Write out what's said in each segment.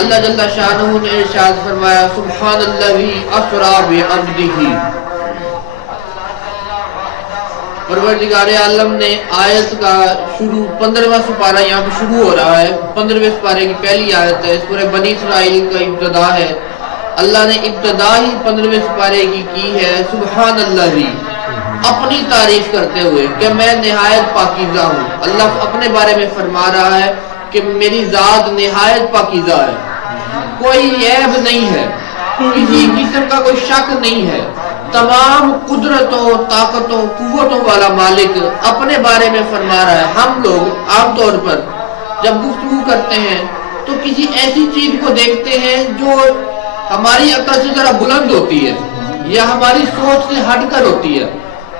اللہ جل شانہ نے ارشاد فرمایا سبحان الذی اسری بعبدہ۔ پروردگار عالم نے آیت کا شروع 15واں سپارہ یہاں پہ شروع ہو رہا ہے، 15ویں سپارے کی پہلی آیت ہے، سورہ بنی اسرائیل کا ابتدا ہے۔ اللہ نے ابتدا ہی 15ویں سپارے کی ہے سبحان الذی، اپنی تعریف کرتے ہوئے کہ میں نہایت پاکیزہ ہوں۔ اللہ اپنے بارے میں فرما رہا ہے کہ میری ذات نہایت پاکیزہ ہے، کوئی عیب نہیں ہے، کسی قسم کا کوئی شک نہیں ہے۔ تمام قدرتوں، طاقتوں، قوتوں والا مالک اپنے بارے میں فرما رہا ہے۔ ہم لوگ عام طور پر جب گفتگو کرتے ہیں تو کسی ایسی چیز کو دیکھتے ہیں جو ہماری عقل سے ذرا بلند ہوتی ہے یا ہماری سوچ سے ہٹ کر ہوتی ہے،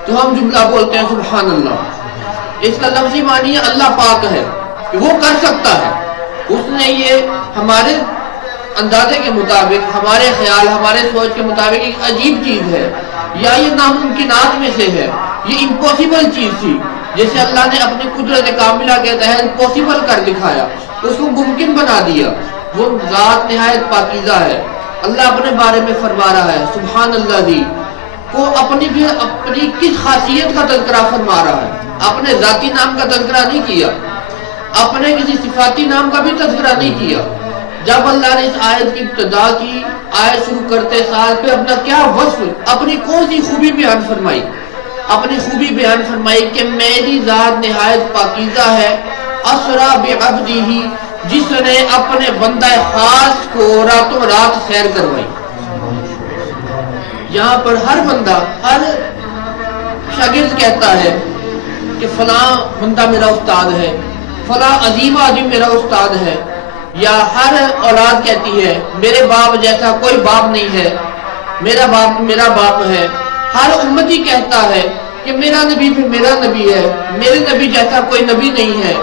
تو ہم جملہ بولتے ہیں سبحان اللہ۔ اس کا لفظی معنی ہے اللہ پاک ہے، کہ وہ کر سکتا ہے، اس نے یہ ہمارے اندازے کے مطابق، ہمارے خیال، ہمارے سوچ کے مطابق ایک عجیب چیز ہے، یا یہ ناممکنات میں سے ہے، یہ امپوسیبل چیز تھی جسے اللہ نے اپنی قدرت کاملہ کے تحت پوسیبل کر دکھایا، اس کو ممکن بنا دیا۔ وہ ذات نہایت پاکیزہ ہے۔ اللہ اپنے بارے میں فرما رہا ہے سبحان الذی، کو اپنی کس خاصیت کا تذکرہ فرما رہا ہے، اپنے ذاتی نام کا تذکرہ نہیں کیا، اپنے کسی صفاتی نام کا بھی تذکرہ نہیں کیا۔ جب اللہ نے اس آیت کی ابتدا کی، آیت شروع کرتے ساتھ پہ اپنا کیا وصف، اپنی کون سی خوبی بیان فرمائی، اپنی خوبی بیان فرمائی کہ میری ذات نہایت پاکیزہ ہے۔ اسری بعبدہ، جس نے اپنے بندہ خاص کو راتوں رات سیر کروائی۔ یہاں پر ہر بندہ، ہر شاگرد کہتا ہے کہ فلاں بندہ میرا استاد ہے، فلاں عظیم آدمی میرا استاد ہے، یا ہر اولاد کہتی ہے میرے باپ جیسا کوئی باپ نہیں ہے، میرا باپ میرا باپ ہے۔ ہر امتی کہتا ہے کہ میرا نبی بھی میرا نبی ہے، میرے نبی جیسا کوئی نبی نہیں ہے۔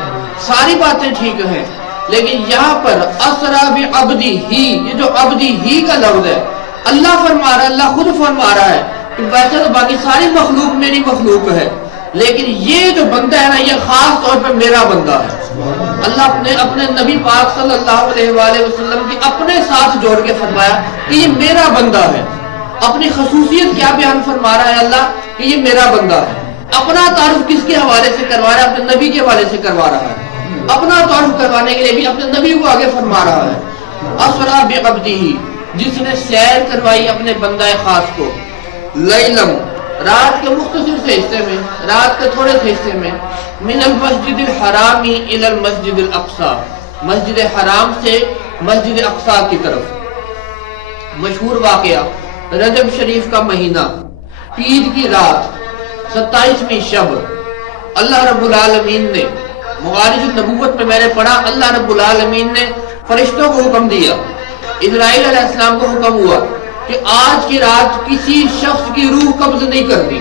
ساری باتیں ٹھیک ہیں، لیکن یہاں پر اسری بعبدہ، یہ جو عبدی ہی کا لفظ ہے، اللہ فرما رہا ہے، اللہ خود فرما رہا ہے کہ ویسے تو باقی ساری مخلوق میری مخلوق ہے، لیکن یہ جو بندہ ہے نا، یہ خاص طور پر میرا بندہ ہے۔ اللہ نے اپنے نبی پاک صلی اللہ علیہ وآلہ وسلم کی اپنے ساتھ جوڑ کے فرمایا کہ یہ میرا بندہ ہے۔ اپنی خصوصیت کیا بیان فرما رہا ہے اللہ کہ یہ میرا بندہ ہے۔ اپنا تعارف کس کے حوالے سے کروا رہا ہے؟ اپنے نبی کے حوالے سے کروا رہا ہے۔ اپنا تعارف کروانے کے لیے بھی اپنے نبی کو آگے فرما رہا ہے اسری بعبدہ، جس نے سیر کروائی اپنے بندہ خاص کو، لیلم، رات کے مختصر سے حصے میں، رات کے تھوڑے سے حصے میں، من المسجد الحرام الی المسجد الاقصی، مسجد حرام سے مسجد اقصی کی طرف۔ مشہور واقعہ، رجب شریف کا مہینہ، عید کی رات، 27ویں شب، اللہ رب العالمین نے مغارج النبوت میں میں نے پڑھا، اللہ رب العالمین نے فرشتوں کو حکم دیا، اسرائیل علیہ السلام کو حکم ہوا کہ آج کی رات کسی شخص کی روح قبض نہیں کرنی،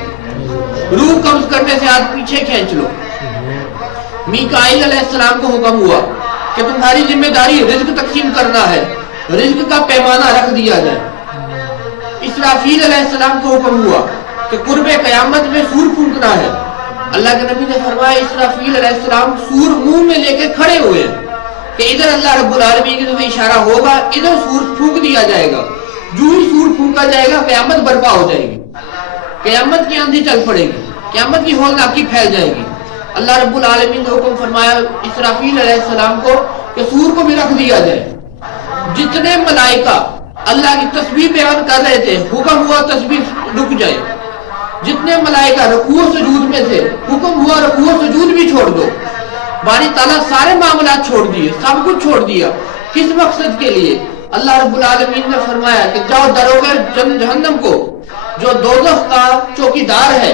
روح قبض کرنے سے ہاتھ پیچھے کھینچ لو۔ میکائیل علیہ السلام کو حکم ہوا کہ تمہاری ذمہ داری رزق تقسیم کرنا ہے، رزق کا پیمانہ رکھ دیا جائے۔ اسرافیل علیہ السلام کو حکم ہوا کہ قرب قیامت میں سور پھونکنا ہے۔ اللہ کے نبی نے فرمایا اسرافیل علیہ السلام سور منہ میں لے کے کھڑے ہوئے کہ ادھر اللہ رب العالمین کی طرف اشارہ ہوگا، ادھر سور پھونک دیا جائے گا، جو ہی سور پھونکا جائے گا قیامت برپا ہو جائے گی، قیامت کی آندھی چل پڑے گی، قیامت کی ہولناکی پھیل جائے گی۔ اللہ رب العالمین نے حکم فرمایا اسرافیل علیہ السلام کو کہ سور کو بھی رکھ دیا جائے۔ جتنے ملائکہ اللہ کی تسبیح بیان کر رہے تھے، حکم ہوا تسبیح رک جائے۔ جتنے ملائکہ رکوع و سجود میں تھے، حکم ہوا رکوع و سجود بھی چھوڑ دو۔ باری تعالیٰ سارے معاملات چھوڑ دیے، سب کچھ چھوڑ دیا۔ کس مقصد کے لیے؟ اللہ رب العالمین نے فرمایا کہ جاؤ دروگے جہنم کو، جو دوزخ کا چوکیدار ہے،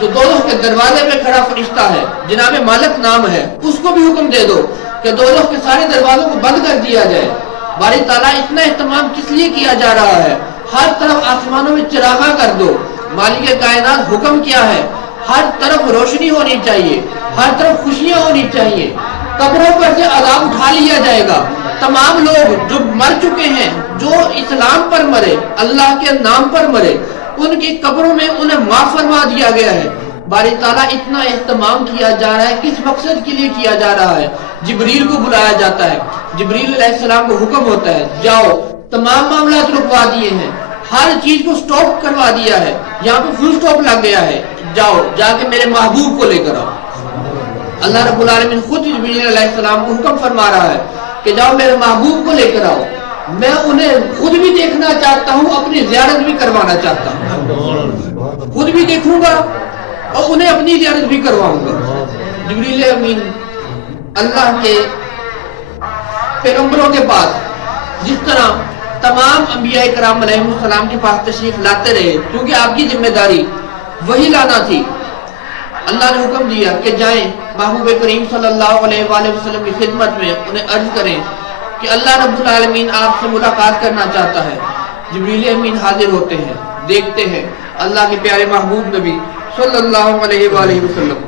جو دوزخ کے دروازے پہ کھڑا فرشتہ ہے، جناب مالک نام ہے، اس کو بھی حکم دے دو کہ دوزخ کے سارے دروازوں کو بند کر دیا جائے۔ باری تعالیٰ اتنا اہتمام کس لیے کیا جا رہا ہے؟ ہر طرف آسمانوں میں چراغاں کر دو۔ مالک کائنات حکم کیا ہے؟ ہر طرف روشنی ہونی چاہیے، ہر طرف خوشیاں ہونی چاہیے۔ قبروں پر سے عذاب اٹھا لیا جائے گا۔ تمام لوگ جو مر چکے ہیں، جو اسلام پر مرے، اللہ کے نام پر مرے، ان کی قبروں میں انہیں معاف فرما دیا گیا ہے۔ باری تعالیٰ اتنا اہتمام کیا جا رہا ہے، کس مقصد کے لیے کیا جا رہا ہے؟ جبریل کو بلایا جاتا ہے، جبریل علیہ السلام کو حکم ہوتا ہے جاؤ، تمام معاملات رکوا دیے ہیں، ہر چیز کو سٹاپ کروا دیا ہے، یہاں پہ فل سٹاپ لگ گیا ہے، جاؤ جا کے میرے محبوب کو لے کر آؤ۔ اللہ رب العالمین خود جبریل علیہ السلام کو حکم فرما رہا ہے کہ جاؤ میرے محبوب کو لے کر آؤ، میں انہیں خود بھی دیکھنا چاہتا ہوں، اپنی زیارت بھی کروانا چاہتا ہوں، خود بھی دیکھوں گا اور انہیں اپنی زیارت بھی کرواؤں گا۔ جبریل امین اللہ کے پیغمبروں کے پاس جس طرح تمام انبیاء کرام علیہ السلام کے پاس تشریف لاتے رہے، کیونکہ آپ کی ذمہ داری وہی لانا تھی، اللہ نے حکم دیا کہ جائیں محبوب کریم صلی اللہ علیہ وآلہ وسلم کی خدمت میں انہیں عرض کریں کہ اللہ رب العالمین آپ سے ملاقات کرنا چاہتا ہے۔ جبریل امین حاضر ہوتے ہیں، دیکھتے ہیں اللہ کے پیارے محبوب نبی صلی اللہ علیہ وآلہ وسلم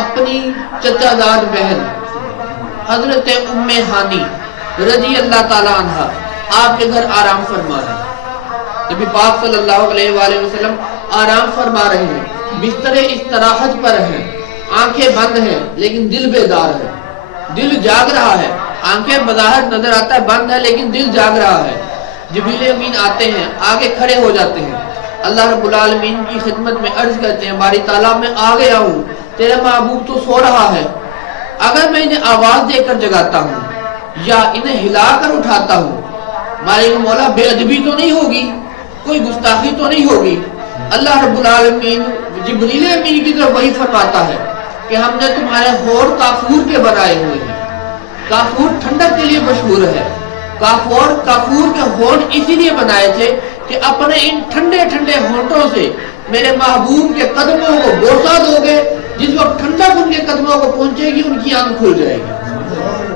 اپنی چچا زاد بہن حضرت ام ہانی رضی اللہ تعالی عنہ آپ کے گھر آرام فرما رہے ہیں۔ نبی پاک صلی اللہ علیہ وآلہ وسلم آرام فرما رہے ہیں، بستر استراحت پر ہیں، آنکھیں بند ہیں لیکن دل بیدار ہے، دل جاگ رہا ہے، آنکھیں بظاہر نظر آتا ہے بند ہے لیکن دل جاگ رہا ہے۔ جبریل امین آتے ہیں، آگے کھڑے ہو جاتے ہیں، اللہ رب العالمین کی خدمت میں عرض کرتے ہیں باری تعالیٰ میں آ گیا ہوں، تیرا محبوب تو سو رہا ہے، اگر میں انہیں آواز دے کر جگاتا ہوں یا انہیں ہلا کر اٹھاتا ہوں، مالک مولا بے ادبی تو نہیں ہوگی، کوئی گستاخی تو نہیں ہوگی؟ اللہ رب العالمین جبریل امین کی طرف وہی فرماتا ہے کہ ہم نے تمہارے ہور کافور کے بنائے ہوئے ہیں، کافور ٹھنڈک کے لیے مشہور ہے، کافور کے ہونٹ اسی لیے بنائے تھے کہ اپنے ان ٹھنڈے ٹھنڈے ہونٹوں سے میرے محبوب کے قدموں کو بوسہ دو گے، جس وقت ٹھنڈک ان کے قدموں کو پہنچے گی ان کی آنکھ کھل جائے گی۔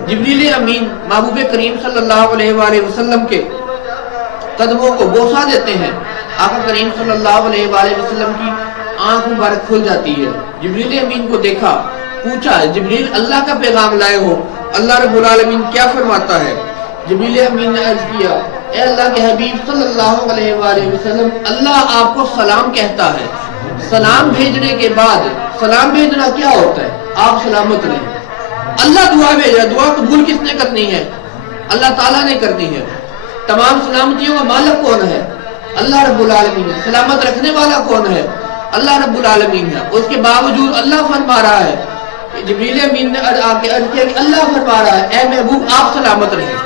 جبریل امین محبوب کریم صلی اللہ علیہ وآلہ وسلم کے قدموں کو بوسہ دیتے ہیں، آقا کریم صلی اللہ علیہ وآلہ وسلم کی آنکھ مبارک کھل جاتی ہے۔ جبریل امین کو دیکھا، پوچھا جبریل اللہ کا پیغام لائے ہو، اللہ رب العالمین کیا فرماتا ہے؟ جبریل امین نے عرض کیا اے اللہ کے حبیب صلی اللہ علیہ وآلہ وسلم، اللہ آپ کو سلام کہتا ہے، سلام بھیجنے کے بعد، سلام بھیجنا کیا ہوتا ہے؟ آپ سلامت رہیں۔ اللہ دعا بھیجا، دعا قبول کس نے کرنی ہے؟ اللہ تعالیٰ نے کرنی ہے۔ تمام سلامتیوں کا مالک کون ہے؟ اللہ رب العالمین ہے۔ سلامت رکھنے والا کون ہے؟ اللہ رب العالمین ہے۔ اس کے باوجود اللہ فرما رہا ہے، جبریل امین نے آ کے عرض کیا کہ اللہ فرما رہا ہے اے محبوب آپ سلامت رہیں،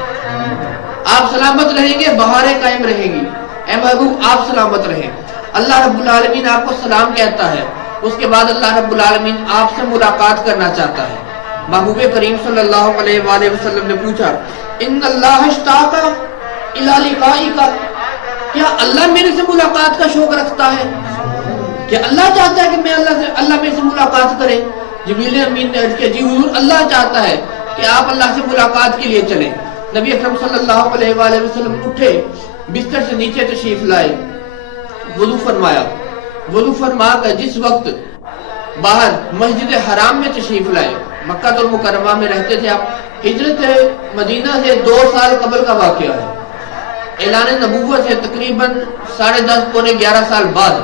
آپ سلامت رہیں گے، بہاریں قائم رہیں گی، اے محبوب آپ سلامت رہیں۔ اللہ رب العالمین آپ کو سلام کہتا ہے، اس کے بعد اللہ رب العالمین آپ سے ملاقات کرنا چاہتا ہے۔ محبوب کریم صلی اللہ علیہ وآلہ وسلم نے پوچھا ان اللہ اشتاق الی لقائک، کیا اللہ میرے سے ملاقات کا شوق رکھتا ہے؟ کیا اللہ چاہتا ہے کہ میں اللہ میرے سے ملاقات کرے؟ جبریل امین نے عرض کیا جی حضور اللہ چاہتا ہے کہ آپ اللہ سے ملاقات کے لیے چلیں۔ نبی اکرم صلی اللہ علیہ وآلہ وسلم اٹھے، بستر سے نیچے تشریف لائے، وضو فرمایا، وضو فرما کر جس وقت باہر مسجد حرام میں تشریف لائے، مکہ المکرمہ میں رہتے تھے آپ، ہجرت مدینہ سے 2 سال قبل کا واقعہ ہے، اعلان نبوت سے تقریباً 10.5 پونے 11 سال بعد،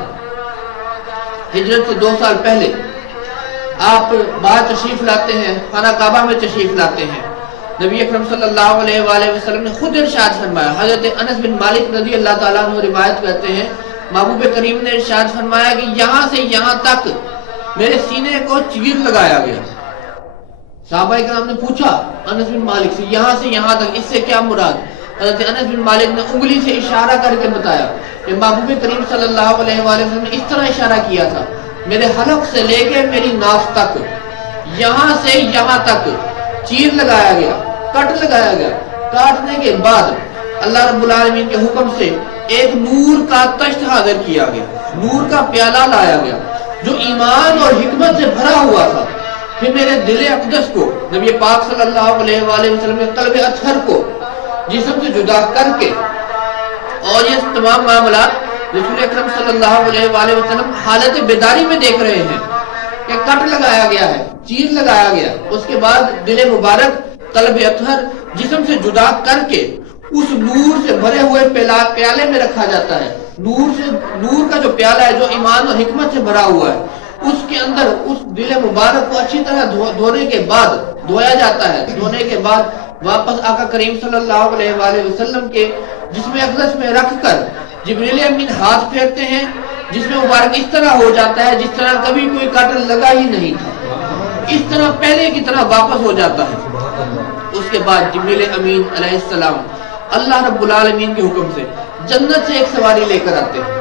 ہجرت سے 2 سال پہلے آپ باہر تشریف لاتے ہیں، خانہ کعبہ میں تشریف لاتے ہیں۔ نبی اکرم صلی اللہ علیہ وآلہ وسلم نے خود ارشاد فرمایا، حضرت انس بن مالک رضی اللہ تعالیٰ عنہ روایت کرتے ہیں محبوب کریم نے ارشاد فرمایا کہ یہاں سے یہاں تک میرے سینے کو چیر لگایا گیا۔ صحابہ کرام نے پوچھا انس بن مالک سے یہاں سے یہاں تک، اس سے کیا مراد؟ حضرت انس بن مالک نے انگلی سے اشارہ کر کے بتایا کہ محبوب کریم صلی اللہ علیہ وآلہ وسلم نے اس طرح اشارہ کیا تھا، میرے حلق سے لے کے میری ناف تک، یہاں سے یہاں تک چیر لگایا گیا، کٹ لگایا گیا۔ کاٹنے کے بعد اللہ رب العالمین کے حکم سے ایک نور کا تشت حاضر کیا گیا، نور کا پیالہ لایا گیا جو ایمان اور حکمت سے بھرا ہوا تھا۔ پھر میرے دل اقدس کو، نبی پاک صلی اللہ علیہ وآلہ وسلم کے قلب اطہر کو جسم سے جدا کر کے، اور یہ تمام معاملات رسول اکرم صلی اللہ علیہ وآلہ وسلم حالت بیداری میں دیکھ رہے ہیں کہ کٹ لگایا گیا ہے، چیر لگایا گیا، اس کے بعد دل مبارک قلب اطہر جسم سے جدا کر کے اس نور سے بھرے ہوئے پیالے میں رکھا جاتا ہے۔ نور کا جو پیالہ ہے جو ایمان اور حکمت سے بھرا ہوا ہے، اس کے اندر اس دل مبارک کو اچھی طرح دھونے کے بعد دھویا جاتا ہے، دھونے کے بعد واپس آقا کریم صلی اللہ علیہ وآلہ وسلم کے جسم اقدس میں رکھ کر جبریل امین ہاتھ پھیرتے ہیں، جس میں مبارک اس طرح ہو جاتا ہے جس طرح کبھی کوئی کاٹن لگا ہی نہیں تھا، اس طرح پہلے کی طرح واپس ہو جاتا ہے۔ اس کے بعد جبریل امین علیہ السلام اللہ رب العالمین کے حکم سے جنت سے ایک سواری لے کر آتے ہیں۔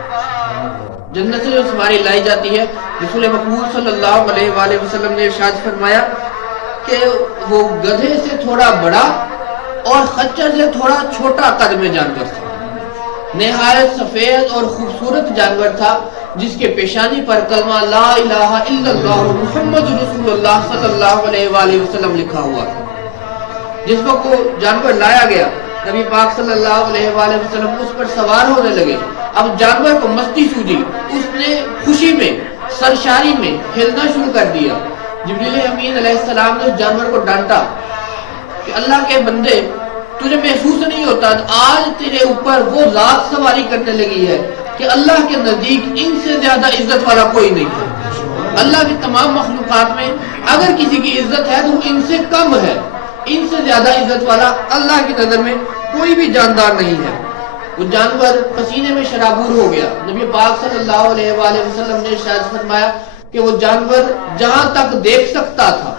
جنت سے جو سواری لائی جاتی ہے، رسول مقبول صلی اللہ علیہ وآلہ وسلم نے ارشاد فرمایا کہ وہ گدھے سے تھوڑا بڑا اور خچر سے تھوڑا چھوٹا قد میں جانور تھا، نہایت سفید اور خوبصورت جانور تھا، جس کے پیشانی پر کلمہ لا الہ الا اللہ محمد رسول اللہ صلی اللہ علیہ وآلہ وسلم لکھا ہوا تھا۔ جس وقت وہ جانور لایا گیا، نبی پاک صلی اللہ علیہ وآلہ وسلم اس پر سوار ہونے لگے۔ اب جانور کو مستی سوجی، اس نے خوشی میں سرشاری میں ہلنا شروع کر دیا۔ جبریل امین علیہ السلام نے اس جانور کو ڈانٹا کہ اللہ کے بندے، تجھے محسوس نہیں ہوتا آج تیرے اوپر وہ ذات سواری کرنے لگی ہے کہ اللہ کے نزدیک ان سے زیادہ عزت والا کوئی نہیں ہے۔ اللہ کی تمام مخلوقات میں اگر کسی کی عزت ہے تو ان سے کم ہے، ان سے زیادہ عزت والا اللہ کی نظر میں کوئی بھی جاندار نہیں ہے۔ وہ جانور پسینے میں شرابور ہو گیا۔ نبی پاک صلی اللہ علیہ وآلہ وسلم نے ارشاد فرمایا کہ وہ جانور جہاں تک دیکھ سکتا تھا،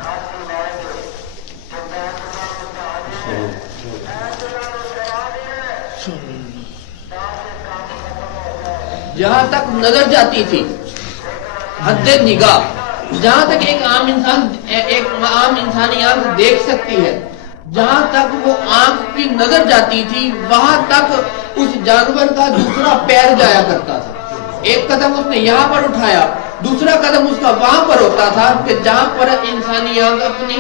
جہاں تک نظر جاتی تھی، حد نگاہ، جہاں تک ایک عام انسانی آنکھ دیکھ سکتی ہے، جہاں تک وہ آنکھ کی نظر جاتی تھی، وہاں تک اس جانور کا دوسرا پیر جایا کرتا تھا۔ ایک قدم اس نے یہاں پر اٹھایا، دوسرا قدم اس کا وہاں پر ہوتا تھا کہ جہاں پر انسانی آنکھ اپنی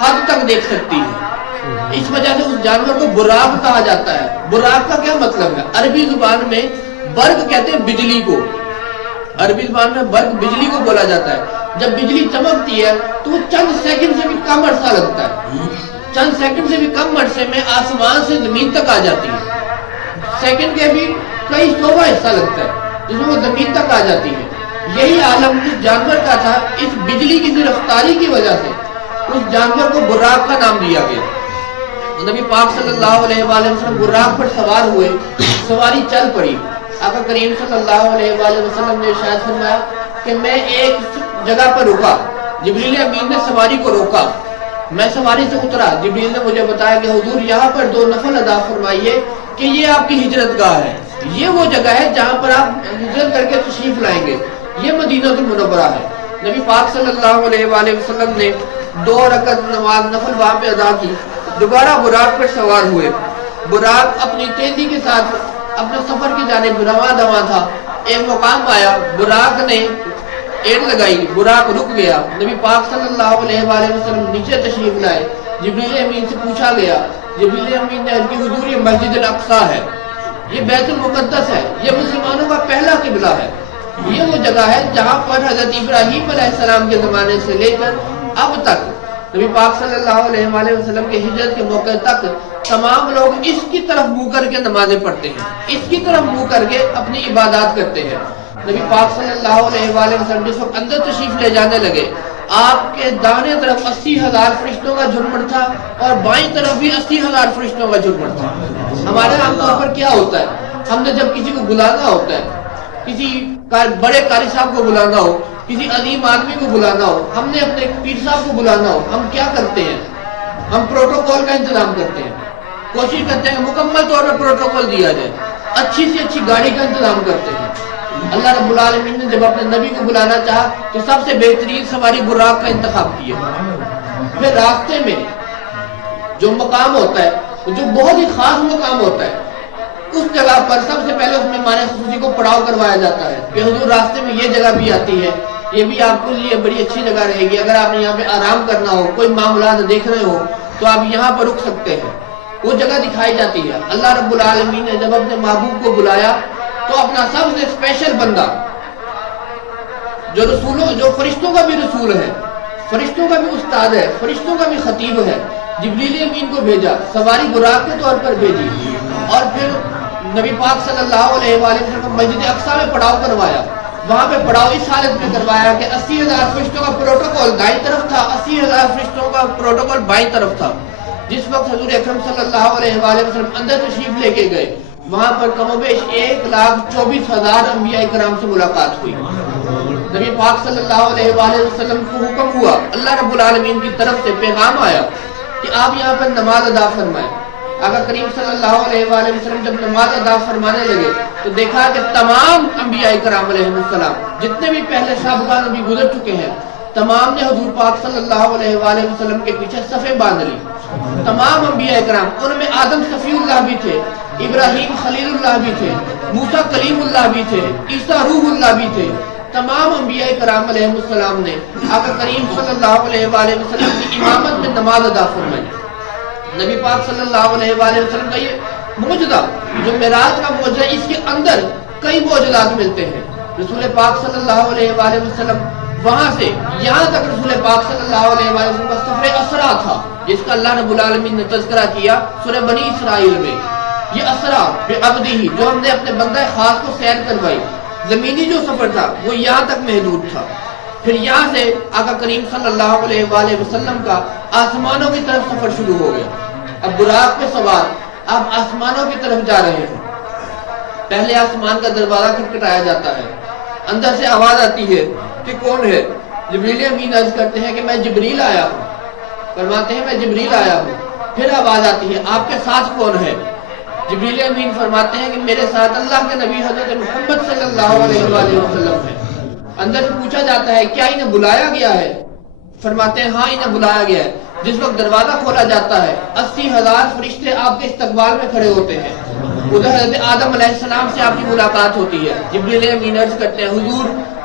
حد تک دیکھ سکتی ہے۔ اس وجہ سے اس جانور کو براق کہا جاتا ہے۔ براق کا کیا مطلب ہے؟ عربی زبان میں برق کہتے ہیں بجلی کو، عربی زبان میں برق بجلی کو بولا جاتا ہے۔ جب بجلی چمکتی ہے تو وہ چند سیکنڈ سے بھی کم عرصہ لگتا ہے، چند سیکنڈ سے بھی کم عرصے میں آسمان سے زمین تک آ جاتی ہے، سیکنڈ کے بھی کئی سوواں حصہ لگتا ہے جس میں وہ زمین تک آ جاتی ہے۔ یہی عالم اس جانور کا تھا۔ اس بجلی کی رفتاری کی وجہ سے اس جانور کو براق کا نام دیا گیا۔ نبی پاک صلی اللہ علیہ وآلہ وسلم براق پر سوار ہوئے، سواری چل پڑی۔ آقا کریم صلی اللہ علیہ وآلہ وسلم نے ارشاد فرمایا کہ میں ایک جگہ پر رکا، جبریل امین نے سواری کو روکا، میں سواری سے اترا، جبریل نے مجھے بتایا کہ حضور یہاں پر 2 نفل ادا فرمائیے کہ یہ آپ کی ہجرت گاہ ہے، یہ وہ جگہ ہے جہاں پر آپ ہجرت کر کے تشریف لائیں گے، یہ مدینہ المنورہ ہے۔ نبی پاک صلی اللہ علیہ وآلہ وسلم نے 2 رکعت نماز نفل وہاں پہ ادا کی، دوبارہ براق پر سوار ہوئے۔ براق اپنی تیزی کے ساتھ اپنے سفر کی جانب رواں دواں تھا۔ ایک مقام آیا، براق نے ایڑ لگائی، براق رک گیا۔ نبی پاک صلی اللہ علیہ وآلہ وسلم نیچے تشریف لائے، جبریل امین سے پوچھا گیا، جبریل امین نے عرض کی حضور یہ مسجد الاقصیٰ ہے، یہ بیت المقدس ہے، یہ مسلمانوں کا پہلا قبلہ ہے، یہ وہ جگہ ہے جہاں پر حضرت ابراہیم علیہ السلام کے زمانے سے لے کر اب تک نبی پاک صلی اللہ علیہ وآلہ وسلم کے ہجرت کے موقع تک تمام لوگ اس کی طرف منہ کر کے نمازیں پڑھتے ہیں، اس کی طرف منہ کر کے اپنی عبادات کرتے ہیں۔ نبی پاک صلی اللہ علیہ وآلہ وسلم جس وقت اندر تشریف لے جانے لگے، آپ کے دانے طرف 80,000 فرشتوں کا جھرمٹ تھا اور بائیں طرف بھی 80,000 فرشتوں کا جھرمٹ تھا۔ ہمارے عام طور پر کیا ہوتا ہے، ہم نے جب کسی کو بلانا ہوتا ہے، کسی بڑے قاری صاحب کو بلانا ہو، کسی عظیم آدمی کو بلانا ہو، ہم نے اپنے پیر صاحب کو بلانا ہو، ہم کیا کرتے ہیں؟ ہم پروٹوکول کا انتظام کرتے ہیں، کوشش کرتے ہیں مکمل طور پر پروٹوکول دیا جائے، اچھی سے اچھی گاڑی کا انتظام کرتے ہیں۔ اللہ رب العالمین نے جب اپنے نبی کو بلانا چاہا تو سب سے بہترین سواری براق کا انتخاب کیا۔ پھر راستے میں جو مقام ہوتا ہے، جو بہت ہی خاص مقام ہوتا ہے، اس جگہ پر سب سے پہلے اس مہمان خصوصی کو پڑاؤ کروایا جاتا ہے کہ حضور راستے میں یہ جگہ بھی آتی ہے، یہ بھی آپ کے لیے بڑی اچھی جگہ رہے گی، اگر آپ نے یہاں پہ آرام کرنا ہو، کوئی معاملات دیکھ رہے ہو تو آپ یہاں پر رک سکتے ہیں، وہ جگہ دکھائی جاتی ہے۔ اللہ رب العالمین نے جب اپنے محبوب کو بلایا تو اپنا سب سے اسپیشل بندہ جو فرشتوں کا بھی رسول ہے، فرشتوں کا بھی استاد ہے، فرشتوں کا بھی خطیب ہے، جبریل امین کو بھیجا، سواری براق کے طور پر بھیجی، اور پھر نبی پاک صلی اللہ علیہ وآلہ وسلم کو مسجد اقصیٰ میں پڑاؤ کروایا. وہاں پہ پڑاؤ اس حالت میں کروایا کہ 80,000 فرشتوں کا پروٹوکول دائیں طرف تھا, 80,000 فرشتوں کا پروٹوکول بائیں طرف تھا. جس وقت حضور اکرم صلی اللہ علیہ وآلہ وسلم اندر تشریف لے کے گئے, وہاں پر کم و بیش 1,24,000 انبیاء کرام سے ملاقات ہوئی. نبی پاک صلی اللہ علیہ وآلہ وسلم کو حکم ہوا, اللہ رب العالمین کی طرف سے پیغام آیا کہ آپ یہاں پر نماز ادا فرمائیں. آقا کریم صلی اللہ علیہ وآلہ وسلم جب نماز ادا فرمانے لگے تو دیکھا کہ تمام انبیاء کرام علیہ السلام, جتنے بھی پہلے سابقہ نبی گزر چکے ہیں, تمام نے حضور پاک صلی اللہ علیہ وآلہ وسلم کے پیچھے صفیں باندھ لی. تمام انبیاء کرام, ان میں آدم صفی اللہ بھی تھے, ابراہیم خلیل اللہ بھی تھے, موسیٰ کلیم اللہ بھی تھے, عیسیٰ روح اللہ بھی تھے. تمام انبیاء کرام علیہ السلام نے آقا کریم صلی اللہ علیہ وآلہ وسلم کی امامت میں نماز ادا فرمائی. نبی پاک صلی اللہ علیہ وآلہ وسلم کا یہ معجزہ جو معراج کا معجزہ, اس کے اندر کئی معجزات ملتے ہیں. رسول پاک صلی اللہ علیہ وآلہ وسلم وہاں سے یہاں تک رسول پاک صلی اللہ علیہ وآلہ وسلم کا سفر اسرا تھا, جس کا اللہ رب العالمین نے تذکرہ کیا سورہ بنی اسرائیل میں. یہ اسرا بعبدہ, جو ہم نے اپنے بندہ خاص کو سیر کروائی, زمینی جو سفر تھا وہ یہاں تک محدود تھا. پھر یہاں سے آقا کریم صلی اللہ علیہ وآلہ وسلم کا آسمانوں کی طرف سفر شروع ہو گیا. اب براق پہ سوار آپ آسمانوں کی طرف جا رہے ہیں. پہلے آسمان کا دروازہ کھٹکھٹایا جاتا ہے, اندر سے آواز آتی ہے کہ کون ہے؟ جبریل امین عرض کرتے ہیں کہ میں جبریل آیا ہوں. فرماتے ہیں میں جبریل آیا ہوں. پھر آواز آتی ہے آپ کے ساتھ کون ہے؟ جبریل امین فرماتے ہیں کہ میرے ساتھ اللہ کے نبی حضرت محمد صلی اللہ علیہ وآلہ وسلم ہے. اندر سے پوچھا جاتا ہے کیا انہیں بلایا گیا ہے؟ فرماتے ہیں ہاں انہیں بلایا گیا ہے. جس وقت دروازہ کھولا جاتا ہے 80,000 فرشتے آپ کے استقبال میں کھڑے ہوتے ہیں. ادھر حضرت آدم علیہ السلام سے آپ کی ملاقات ہوتی ہے. جبریل امین عرض کرتے ہیں حضور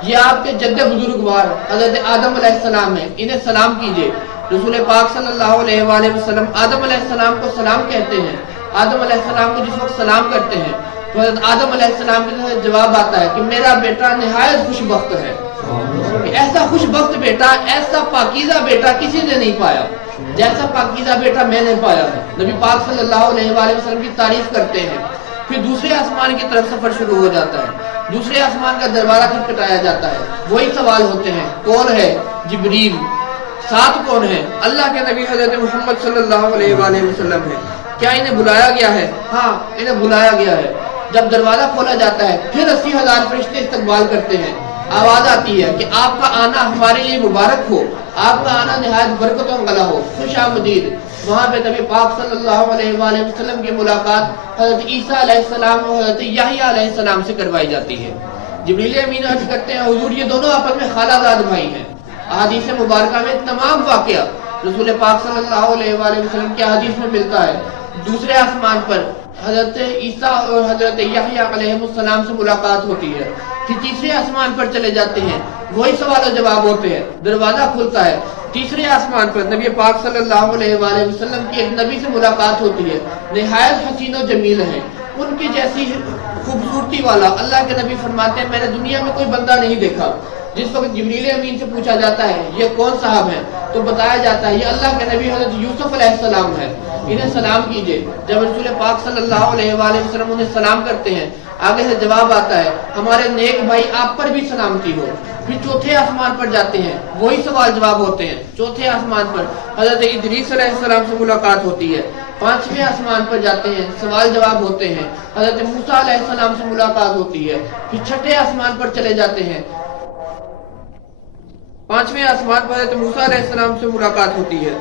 یہ آپ کے جد بزرگوار حضرت آدم علیہ السلام ہیں, انہیں سلام کیجئے. رسول پاک صلی اللہ علیہ وآلہ وسلم آدم علیہ السلام کو سلام کہتے ہیں. آدم علیہ السلام کو جس وقت سلام کرتے ہیں تو حضرت آدم علیہ السلام کی طرف جواب آتا ہے کہ میرا بیٹا نہایت خوش بخت ہے. ایسا خوش بخت بیٹا, ایسا پاکیزہ بیٹا کسی نے نہیں پایا جیسا پاکیزہ بیٹا میں نے پایا ہے. نبی پاک صلی اللہ علیہ وآلہ وسلم کی تعریف کرتے ہیں. پھر دوسرے آسمان کی طرف سفر شروع ہو جاتا ہے. دوسرے آسمان کا دروازہ کھٹکھٹایا جاتا ہے. وہی سوال ہوتے ہیں کون ہے؟ جبریل. ساتھ کون ہے؟ اللہ کے نبی حضرت محمد صلی اللہ علیہ وآلہ وسلم ہے. کیا انہیں بلایا گیا ہے؟ ہاں انہیں بلایا گیا ہے. جب دروازہ کھولا جاتا ہے پھر 80,000 فرشتے استقبال کرتے ہیں. آواز آتی ہے کہ آپ کا آنا ہمارے لیے مبارک ہو, آپ کا آنا نہایت برکتوں والا ہو, خوش آمدید. وہاں پہ نبی پاک صلی اللہ علیہ وآلہ وسلم کی ملاقات حضرت عیسیٰ علیہ السلام اور حضرت یحییٰ علیہ السلام سے کروائی جاتی ہے. جبریل امین عرض کرتے ہیں حضور یہ دونوں آپس میں خالہ زاد بھائی ہیں. احادیث مبارکہ میں تمام واقعہ رسول پاک صلی اللہ علیہ وآلہ وسلم کی حدیث میں ملتا ہے. دوسرے آسمان پر حضرت عیسیٰ اور حضرت یحییٰ علیہ السلام سے ملاقات ہوتی ہے. پھر تیسرے آسمان پر چلے جاتے ہیں, وہی سوال و جواب ہوتے ہیں. دروازہ کھلتا ہے. تیسرے آسمان پر نبی پاک صلی اللہ علیہ وآلہ وسلم کی ایک نبی سے ملاقات ہوتی ہے, نہایت حسین و جمیل ہیں. ان کی جیسی خوبصورتی والا اللہ کے نبی فرماتے ہیں میں نے دنیا میں کوئی بندہ نہیں دیکھا. جس وقت جبریل امین سے پوچھا جاتا ہے یہ کون صاحب ہیں تو بتایا جاتا ہے یہ اللہ کے نبی حضرت یوسف علیہ السلام ہے, انہیں سلام کیجئے. جب رسول پاک صلی اللہ علیہ وآلہ وسلم انہیں سلام کرتے ہیں آگے سے جواب آتا ہے ہمارے نیک بھائی آپ پر بھی سلامتی ہو. پھر چوتھے آسمان پر جاتے ہیں, وہی سوال جواب ہوتے ہیں. چوتھے آسمان پر حضرت ادریس علیہ السلام سے ملاقات ہوتی ہے. پانچویں آسمان پر جاتے ہیں, سوال جواب ہوتے ہیں. حضرت موسیٰ علیہ السلام سے ملاقات ہوتی ہے. پھر چھٹے آسمان پر چلے جاتے ہیں. پانچویں آسمان پر حضرت موسیٰ علیہ السلام سے ملاقات ہوتی ہے.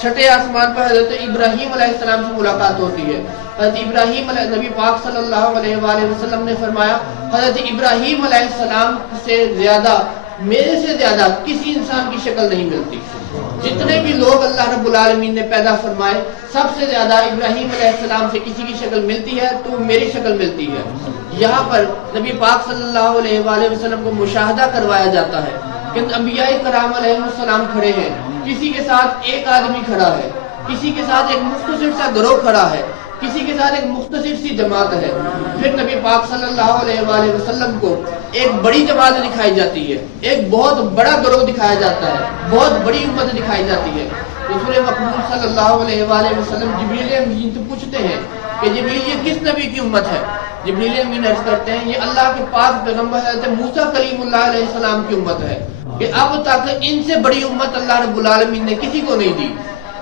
چھٹے آسمان پر حضرت ابراہیم علیہ السلام سے ملاقات ہوتی ہے. حضرت ابراہیم علیہ نبی پاک صلی اللہ علیہ وآلہ وسلم نے فرمایا حضرت ابراہیم علیہ السلام سے زیادہ میرے سے زیادہ کسی انسان کی شکل نہیں ملتی. جتنے بھی لوگ اللہ رب العالمین نے پیدا فرمائے سب سے زیادہ ابراہیم علیہ السلام سے کسی کی شکل ملتی ہے تو میری شکل ملتی ہے. یہاں پر نبی پاک صلی اللہ علیہ وآلہ وسلم کو مشاہدہ کروایا جاتا ہے کہ انبیاء کرام علیہ السلام کھڑے ہیں, کسی کے ساتھ ایک آدمی کھڑا ہے, کسی کے ساتھ ایک مختصر سا گروہ کھڑا ہے, کسی کے ساتھ ایک مختصر سی جماعت ہے. پھر نبی پاک صلی اللہ علیہ وآلہ وسلم کو ایک بڑی جماعت دکھائی جاتی ہے, ایک بہت بڑا گروہ دکھایا جاتا ہے, بہت بڑی امت دکھائی جاتی ہے. رسول مقبول صلی اللہ علیہ وآلہ وسلم جبریل امین سے پوچھتے ہیں کہ جبریل یہ کس نبی کی امت ہے؟ جبریل امین عرض کرتے ہیں یہ اللہ کے پاک پیغمبر حضرت موسیٰ کلیم اللہ علیہ السلام کی امت ہے کہ اب تک ان سے بڑی امت اللہ رب العالمین نے کسی کو نہیں دی۔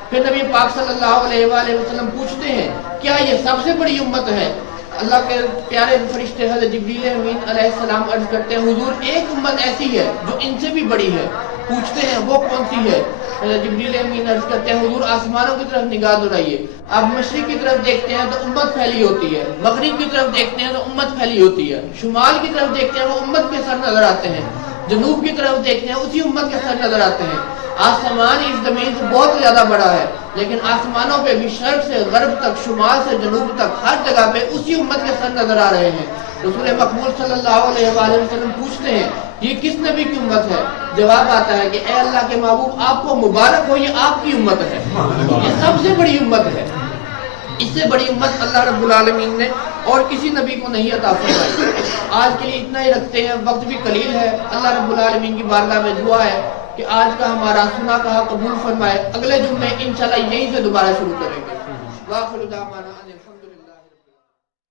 پھر نبی پاک صلی اللہ علیہ وآلہ وسلم پوچھتے ہیں کیا یہ سب سے بڑی امت ہے؟ اللہ کے پیارے فرشتے حضرت جبریل امین علیہ السلام عرض کرتے ہیں حضور ایک امت ایسی ہے جو ان سے بھی بڑی ہے۔ پوچھتے ہیں وہ کون سی ہے؟ حضرت جبریل امین عرض کرتے ہیں حضور آسمانوں کی طرف نگاہ دہرائیے، آپ مشرق کی طرف دیکھتے ہیں تو امت پھیلی ہوتی ہے، مغرب کی طرف دیکھتے ہیں تو امت پھیلی ہوتی ہے، شمال کی طرف دیکھتے ہیں وہ امت کے سر نظر آتے ہیں، جنوب کی طرف دیکھتے ہیں اسی امت کے سر نظر آتے ہیں۔ آسمان اس زمین سے بہت زیادہ بڑا ہے لیکن آسمانوں پہ بھی شرق سے غرب تک، شمال سے جنوب تک ہر جگہ پہ اسی امت کے سر نظر آ رہے ہیں۔ رسول مقبول صلی اللہ علیہ وآلہ وسلم پوچھتے ہیں یہ کس نبی کی امت ہے؟ جواب آتا ہے کہ اے اللہ کے محبوب آپ کو مبارک ہو، یہ آپ کی امت ہے، یہ سب سے بڑی امت ہے۔ اس سے بڑی امت اللہ رب العالمین نے اور کسی نبی کو نہیں عطا فرمائی۔ آج کے لیے اتنا ہی رکھتے ہیں، وقت بھی قلیل ہے۔ اللہ رب العالمین کی بارگاہ میں دعا ہے کہ آج کا ہمارا سنا کہا قبول فرمائے۔ اگلے جمعے انشاءاللہ یہیں سے دوبارہ شروع کریں گے۔ وآخر دعوانا ان الحمدللہ۔